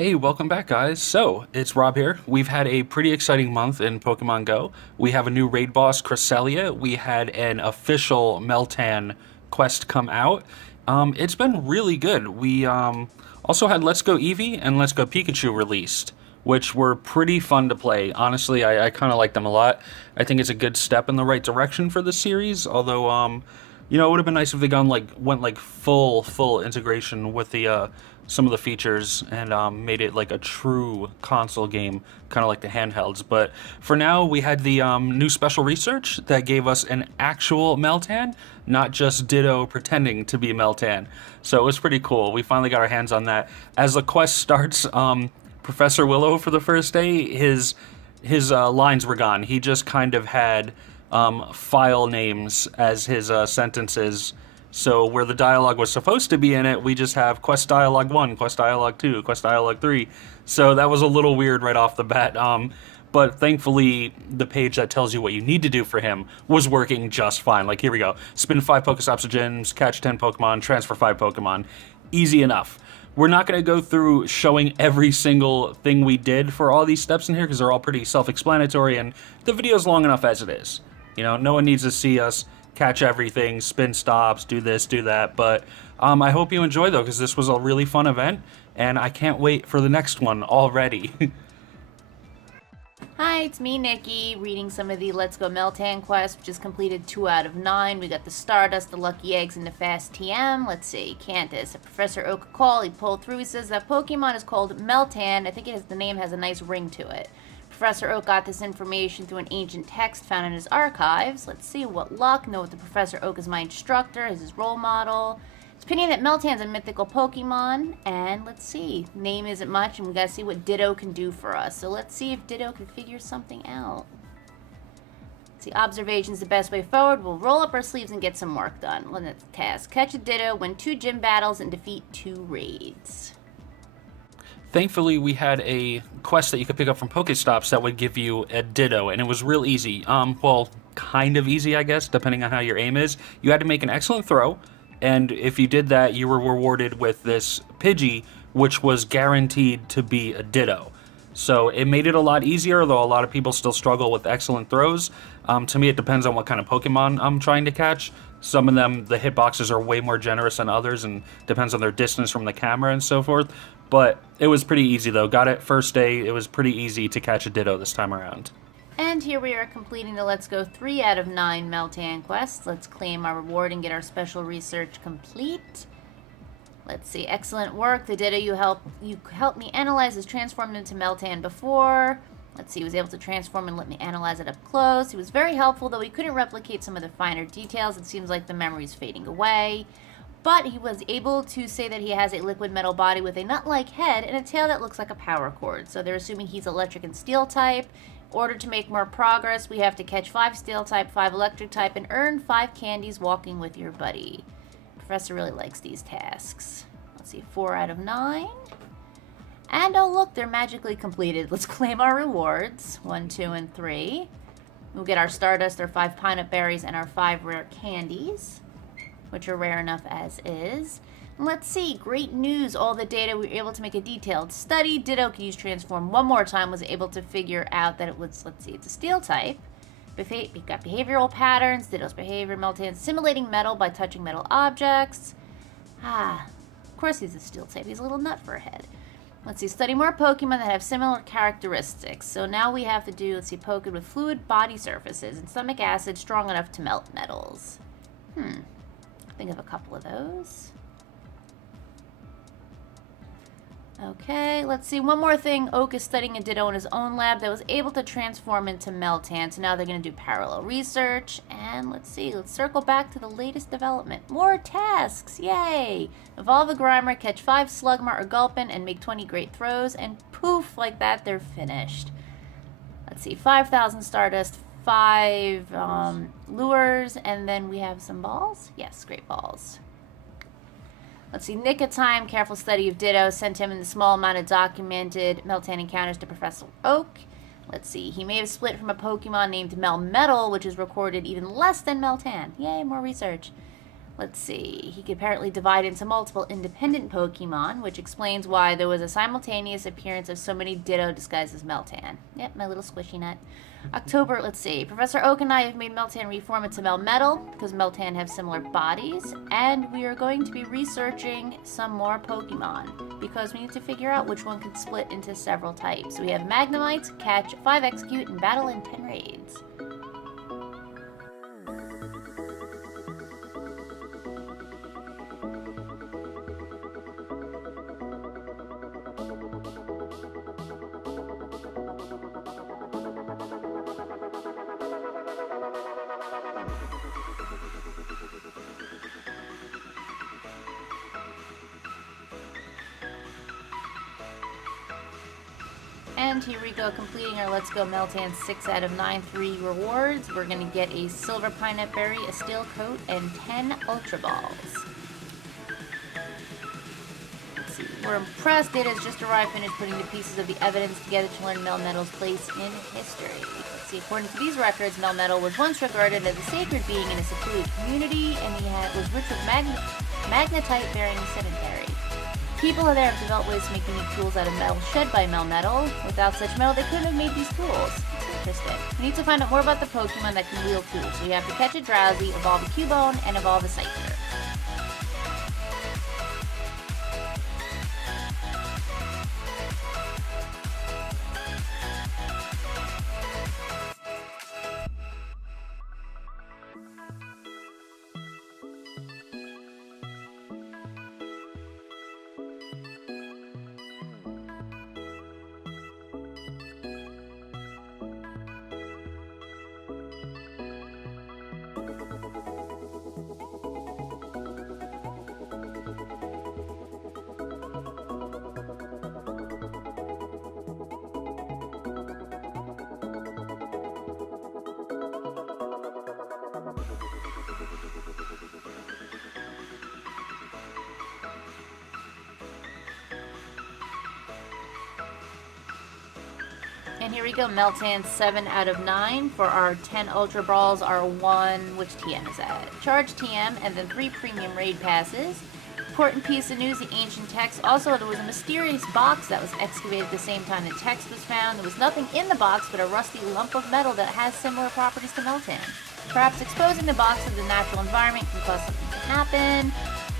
Hey, welcome back, guys. So, it's Rob here. We've had a pretty exciting month in Pokemon Go. We have a new raid boss, Cresselia. We had an official Meltan quest come out. It's been really good. We also had Let's Go Eevee and Let's Go Pikachu released, which were pretty fun to play. Honestly, I kind of like them a lot. I think it's a good step in the right direction for the series, although, it would have been nice if they went like full integration with the some of the features and made it like a true console game, kind of like the handhelds. But for now, we had the new special research that gave us an actual Meltan, not just Ditto pretending to be Meltan. So it was pretty cool. We finally got our hands on that. As the quest starts, Professor Willow for the first day, his lines were gone. He just kind of had file names as his sentences. So where the dialogue was supposed to be in it, we just have Quest Dialogue 1, Quest Dialogue 2, Quest Dialogue 3. So that was a little weird right off the bat. But thankfully, the page that tells you what you need to do for him was working just fine. Like, here we go. Spin 5 Pokestops of gyms, catch 10 Pokemon, transfer 5 Pokemon. Easy enough. We're not going to go through showing every single thing we did for all these steps in here because they're all pretty self-explanatory and the video's long enough as it is. You know, no one needs to see us catch everything, spin stops, do this, do that. But I hope you enjoy, though, because this was a really fun event, and I can't wait for the next one already. Hi, it's me, Nikki, reading some of the Let's Go Meltan quest, which is completed 2 out of 9. We got the Stardust, the Lucky Eggs, and the Fast TM. Let's see, Cantus. Professor Oak call, he pulled through. He says that Pokemon is called Meltan. I think the name has a nice ring to it. Professor Oak got this information through an ancient text found in his archives. Let's see, what luck. Know what the Professor Oak is my instructor, is his role model. It's opinion that Meltan's a mythical Pokemon. And let's see, name isn't much, and we gotta see what Ditto can do for us. So let's see if Ditto can figure something out. Let's see, observation's the best way forward. We'll roll up our sleeves and get some work done. Let's task. Catch a Ditto, win 2 gym battles, and defeat 2 raids. Thankfully, we had a quest that you could pick up from Pokestops that would give you a Ditto, and it was real easy. Well, kind of easy, I guess, depending on how your aim is. You had to make an excellent throw, and if you did that, you were rewarded with this Pidgey, which was guaranteed to be a Ditto. So it made it a lot easier, though a lot of people still struggle with excellent throws. To me, it depends on what kind of Pokemon I'm trying to catch. Some of them, the hitboxes are way more generous than others, and depends on their distance from the camera and so forth. But it was pretty easy, though. Got it first day. It was pretty easy to catch a Ditto this time around. And here we are completing the Let's Go 3 out of 9 Meltan quests. Let's claim our reward and get our special research complete. Let's see. Excellent work. The Ditto you helped me analyze is transformed into Meltan before. Let's see. He was able to transform and let me analyze it up close. He was very helpful, though he couldn't replicate some of the finer details. It seems like the memory's fading away. But he was able to say that he has a liquid metal body with a nut-like head and a tail that looks like a power cord. So they're assuming he's electric and steel type. In order to make more progress, we have to catch 5 steel type, 5 electric type, and earn 5 candies walking with your buddy. Professor really likes these tasks. Let's see, 4 out of 9. And oh look, they're magically completed. Let's claim our rewards. 1, 2, and 3. We'll get our Stardust, our 5 Pine-Up Berries, and our 5 rare candies, which are rare enough as is. And let's see, great news. All the data, we were able to make a detailed study. Ditto can use Transform one more time, was able to figure out that it was, let's see, it's a steel type. We got behavioral patterns, Ditto's behavior, Meltan simulating metal by touching metal objects. Of course he's a steel type, he's a little nut for a head. Let's see, study more Pokemon that have similar characteristics. So now we have to do, let's see, Pokemon with fluid body surfaces and stomach acid strong enough to melt metals. Think of a couple of those. Okay, let's see. One more thing. Oak is studying a Ditto in his own lab that was able to transform into Meltan. So now they're going to do parallel research. And let's see. Let's circle back to the latest development. More tasks. Yay! Evolve a Grimer, catch 5 Slugma or Gulpin, and make 20 great throws. And poof, like that, they're finished. Let's see. 5,000 Stardust, 5 lures, and then we have some balls. Yes, great balls. Let's see, Nick of Time, careful study of Ditto, sent him in the small amount of documented Meltan encounters to Professor Oak. Let's see, he may have split from a Pokemon named Melmetal, which is recorded even less than Meltan. Yay, more research. Let's see. He could apparently divide into multiple independent Pokemon, which explains why there was a simultaneous appearance of so many Ditto disguised as Meltan. Yep, my little squishy nut. October, let's see. Professor Oak and I have made Meltan reform into Melmetal, because Meltan have similar bodies, and we are going to be researching some more Pokemon, because we need to figure out which one can split into several types. We have Magnemite, Catch, 5 Execute, and Battle in 10 Raids. And here we go, completing our Let's Go Meltan 6 out of 9 3 rewards. We're going to get a Silver Pinette Berry, a Steel Coat, and 10 Ultra Balls. Let's see. We're impressed. Data has just arrived, finished putting the pieces of the evidence together to learn Melmetal's place in history. Let's see. According to these records, Melmetal was once regarded as a sacred being in a secluded community, and he was rich with magnetite-bearing sedentary. People there have developed ways to make unique tools out of metal shed by Melmetal. Without such metal, they couldn't have made these tools. It's interesting. We need to find out more about the Pokemon that can wield tools. So we have to catch a Drowsy, evolve a Cubone, and evolve a Scyther. And here we go, Meltan 7 out of 9 for our 10 Ultra Balls, our 1, which TM is that? Charge TM, and then 3 Premium Raid Passes. Important piece of news, the ancient text. Also, there was a mysterious box that was excavated at the same time the text was found. There was nothing in the box but a rusty lump of metal that has similar properties to Meltan. Perhaps exposing the box to the natural environment can cause something to happen.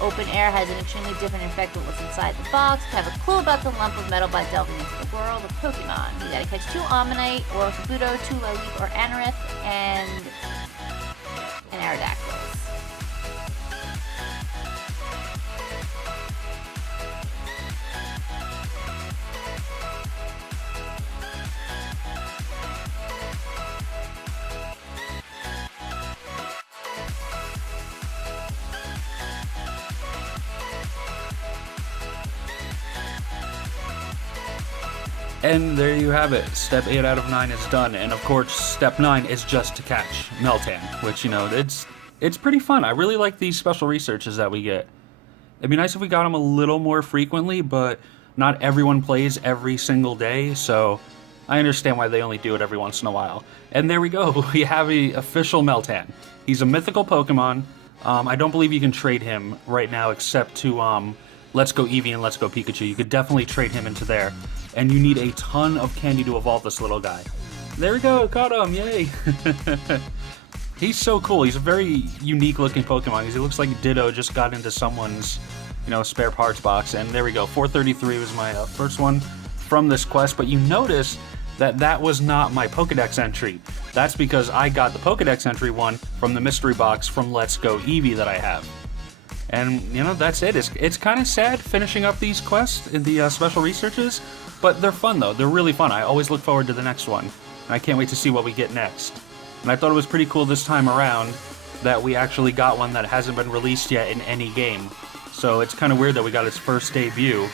Open air has an extremely different effect on what's inside the box. To have a clue about the lump of metal by delving into the world of Pokemon. You gotta catch 2 Omanyte, or Kabuto, 2 Lolip or Anorith, and an Aerodactyls. And there you have it. Step 8 out of 9 is done. And of course, step 9 is just to catch Meltan, which, you know, it's pretty fun. I really like these special researches that we get. It'd be nice if we got them a little more frequently, but not everyone plays every single day, so I understand why they only do it every once in a while. And there we go. We have the official Meltan. He's a mythical Pokemon. I don't believe you can trade him right now except to Let's Go Eevee and Let's Go Pikachu. You could definitely trade him into there. And you need a ton of candy to evolve this little guy. There we go, caught him, yay! He's so cool. He's a very unique looking Pokemon. He looks like Ditto just got into someone's, you know, spare parts box. And there we go, 433 was my first one from this quest. But you notice that that was not my Pokedex entry. That's because I got the Pokedex entry one from the mystery box from Let's Go Eevee that I have. And, you know, that's it. It's kind of sad finishing up these quests in the special researches, but they're fun, though. They're really fun. I always look forward to the next one, and I can't wait to see what we get next. And I thought it was pretty cool this time around that we actually got one that hasn't been released yet in any game. So it's kind of weird that we got its first debut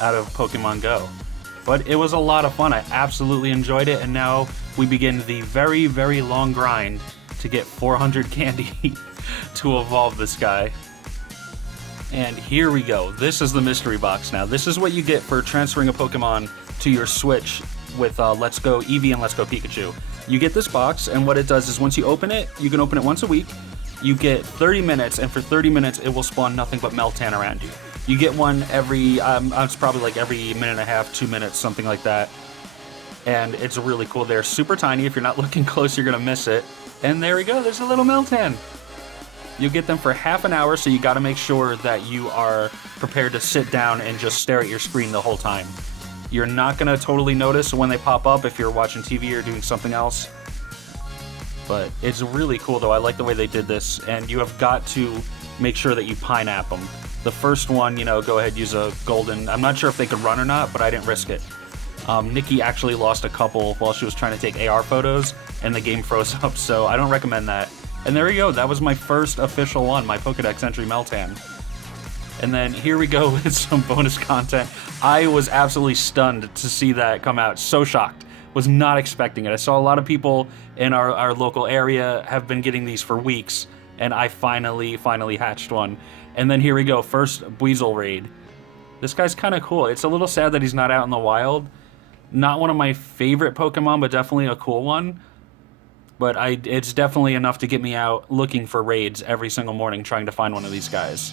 out of Pokemon Go. But it was a lot of fun. I absolutely enjoyed it, and now we begin the very, very long grind to get 400 candy to evolve this guy. And here we go. This is the mystery box now. This is what you get for transferring a Pokemon to your Switch with Let's Go Eevee and Let's Go Pikachu. You get this box, and what it does is once you open it, you can open it once a week, You get 30 minutes, and for 30 minutes, it will spawn nothing but Meltan around you. You get one every, it's probably like every minute and a half, 2 minutes, something like that. And it's really cool. They're super tiny. If you're not looking close, you're going to miss it. And there we go. There's a little Meltan. You get them for half an hour, so you got to make sure that you are prepared to sit down and just stare at your screen the whole time. You're not going to totally notice when they pop up if you're watching TV or doing something else. But it's really cool, though. I like the way they did this. And you have got to make sure that you pine-app them. The first one, you know, go ahead, use a golden... I'm not sure if they could run or not, but I didn't risk it. Nikki actually lost a couple while she was trying to take AR photos, and the game froze up, so I don't recommend that. And there we go. That was my first official one, my Pokedex entry Meltan. And then here we go with some bonus content. I was absolutely stunned to see that come out. So shocked. Was not expecting it. I saw a lot of people in our local area have been getting these for weeks, and I finally hatched one. And then here we go. First Weasel raid. This guy's kind of cool. It's a little sad that he's not out in the wild. Not one of my favorite Pokemon, but definitely a cool one. But it's definitely enough to get me out looking for raids every single morning trying to find one of these guys.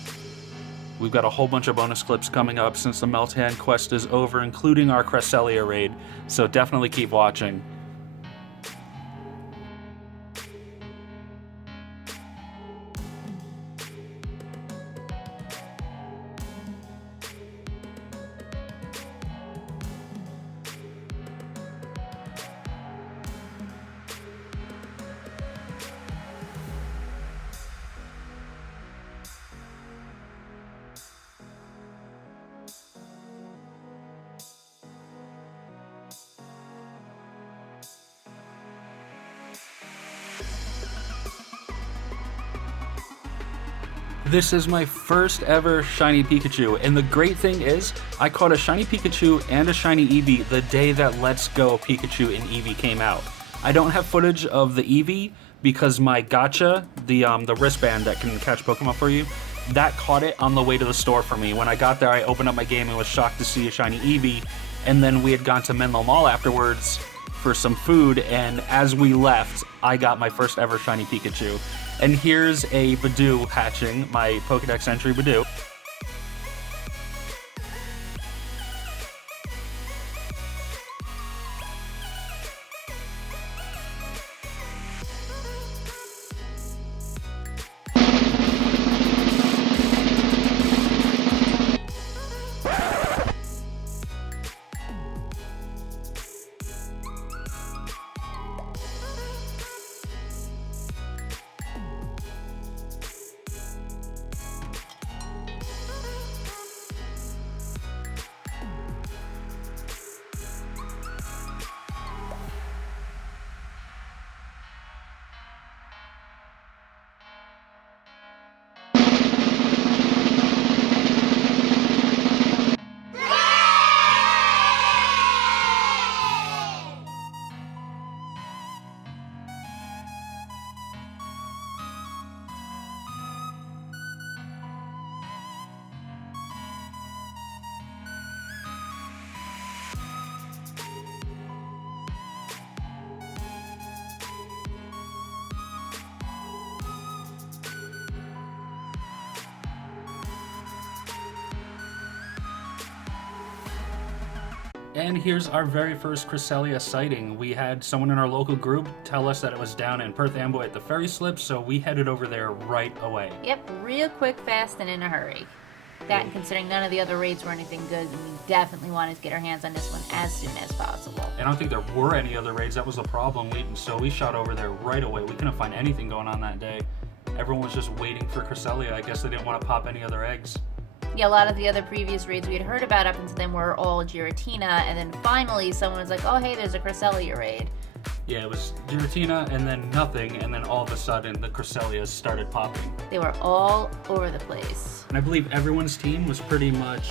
We've got a whole bunch of bonus clips coming up since the Meltan quest is over, including our Cresselia raid, so definitely keep watching. This is my first ever shiny Pikachu, and the great thing is, I caught a shiny Pikachu and a shiny Eevee the day that Let's Go Pikachu and Eevee came out. I don't have footage of the Eevee because my gacha, the wristband that can catch Pokemon for you, that caught it on the way to the store for me. When I got there, I opened up my game and was shocked to see a shiny Eevee, and then we had gone to Menlo Mall afterwards for some food, and as we left, I got my first ever shiny Pikachu. And here's a Badoo hatching, my Pokedex entry Badoo. And here's our very first Cresselia sighting. We had someone in our local group tell us that it was down in Perth Amboy at the ferry slip, so we headed over there right away. Yep, real quick, fast, and in a hurry. That, and considering none of the other raids were anything good, we definitely wanted to get our hands on this one as soon as possible. I don't think there were any other raids. That was the problem. So we shot over there right away. We couldn't find anything going on that day. Everyone was just waiting for Cresselia. I guess they didn't want to pop any other eggs. Yeah, a lot of the other previous raids we had heard about up until then were all Giratina, and then finally someone was like, oh hey, there's a Cresselia raid. Yeah, it was Giratina and then nothing, and then all of a sudden the Cresselias started popping. They were all over the place. And I believe everyone's team was pretty much...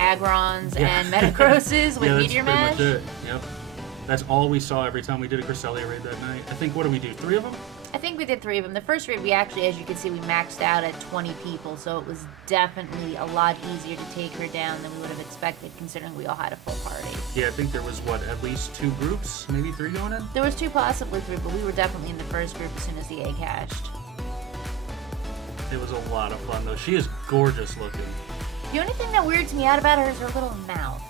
Agrons and Metacrosses with Meteor Mash. Pretty much it. Yep. That's all we saw every time we did a Cresselia raid that night. I think, what did we do, 3 of them? I think we did 3 of them. The first raid, we actually, as you can see, we maxed out at 20 people, so it was definitely a lot easier to take her down than we would have expected, considering we all had a full party. Yeah, I think there was, at least 2 groups? Maybe 3 going in? There was 2, possibly 3, but we were definitely in the first group as soon as the egg hatched. It was a lot of fun, though. She is gorgeous looking. The only thing that weirds me out about her is her little mouth.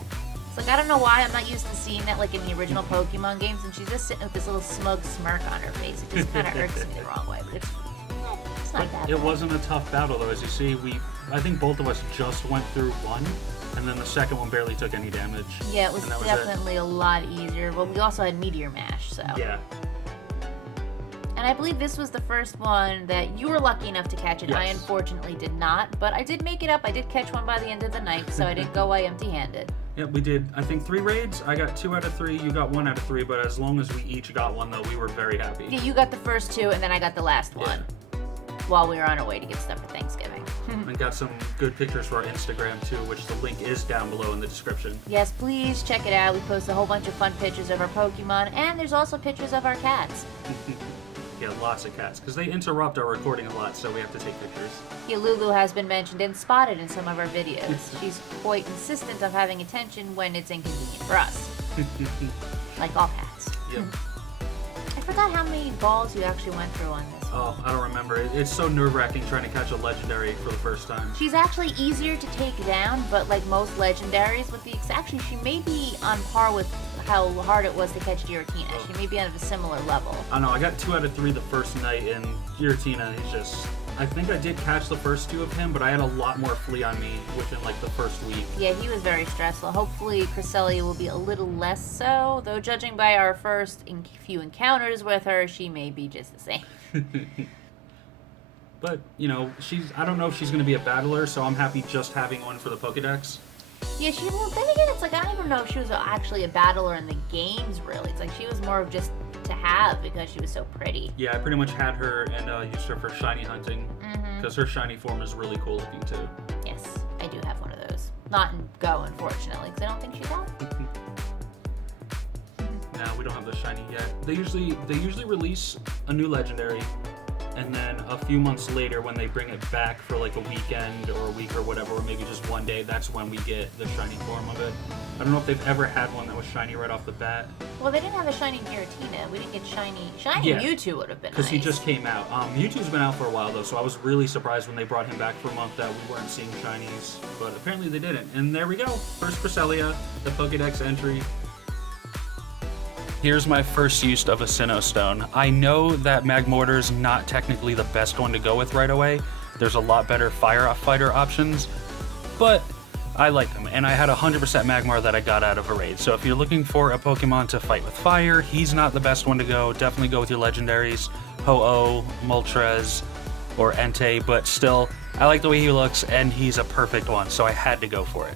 It's like, I don't know why I'm not used to seeing that like in the original Pokemon games, and she's just sitting with this little smug smirk on her face. It just kind of irks me the wrong way, but it's not that It bad. wasn't a tough battle, though. As you see, I think both of us just went through one, and then the second one barely took any damage. Yeah, it was And that was definitely a lot easier. Well, we also had Meteor Mash, so. Yeah. And I believe this was the first one that you were lucky enough to catch, and I Yes. unfortunately did not. But I did make it up. I did catch one by the end of the night, so I didn't go away empty-handed. Yeah, we did, I think, 3 raids. I got 2 out of 3, you got 1 out of 3, but as long as we each got one, though, we were very happy. Yeah, you got the first 2, and then I got the last one while we were on our way to get stuff for Thanksgiving. And got some good pictures for our Instagram, too, which the link is down below in the description. Yes, please check it out. We post a whole bunch of fun pictures of our Pokemon, and there's also pictures of our cats. Yeah, lots of cats, because they interrupt our recording a lot, so we have to take pictures. Yeah, Lulu has been mentioned and spotted in some of our videos. She's quite insistent of having attention when it's inconvenient for us. Like all cats. Yep. I forgot how many balls you actually went through on this one. Oh, I don't remember. It's so nerve-wracking trying to catch a legendary for the first time. She's actually easier to take down, but like most legendaries, actually she may be on par with how hard it was to catch Giratina. Oh. She may be on a similar level. I know, I got 2 out of 3 the first night, and Giratina is just... I think I did catch the first 2 of him, but I had a lot more flea on me within, like, the first week. Yeah, he was very stressful. Hopefully Cresselia will be a little less so, though judging by our first few encounters with her, she may be just the same. But, you know, I don't know if she's going to be a battler, so I'm happy just having one for the Pokedex. Yeah, then again, it's like, I don't even know if she was actually a battler in the games, really. It's like she was more of just to have because she was so pretty. Yeah, I pretty much had her and used her for shiny hunting, Mm-hmm. because her shiny form is really cool looking, too. Yes, I do have one of those. Not in Go, unfortunately, because I don't think she's out. No, we don't have the shiny yet. They usually release a new legendary, and then a few months later when they bring it back for like a weekend or a week or whatever, or maybe just one day, that's when we get the shiny form of it. I don't know if they've ever had one that was shiny right off the bat. Well, they didn't have a shiny Giratina. We didn't get shiny Yeah. Mewtwo would have been Because nice. he just came out. Mewtwo's been out for a while though, so I was really surprised when they brought him back for a month that we weren't seeing shinies. But apparently they didn't. And there we go. First Cresselia, the Pokedex entry. Here's my first use of a Sinnoh Stone. I know that Magmortar's not technically the best one to go with right away. There's a lot better fighter options, but I like them, and I had 100% Magmar that I got out of a raid. So if you're looking for a Pokemon to fight with fire, he's not the best one to go. Definitely go with your legendaries, Ho-Oh, Moltres, or Entei, but still, I like the way he looks, and he's a perfect one, so I had to go for it.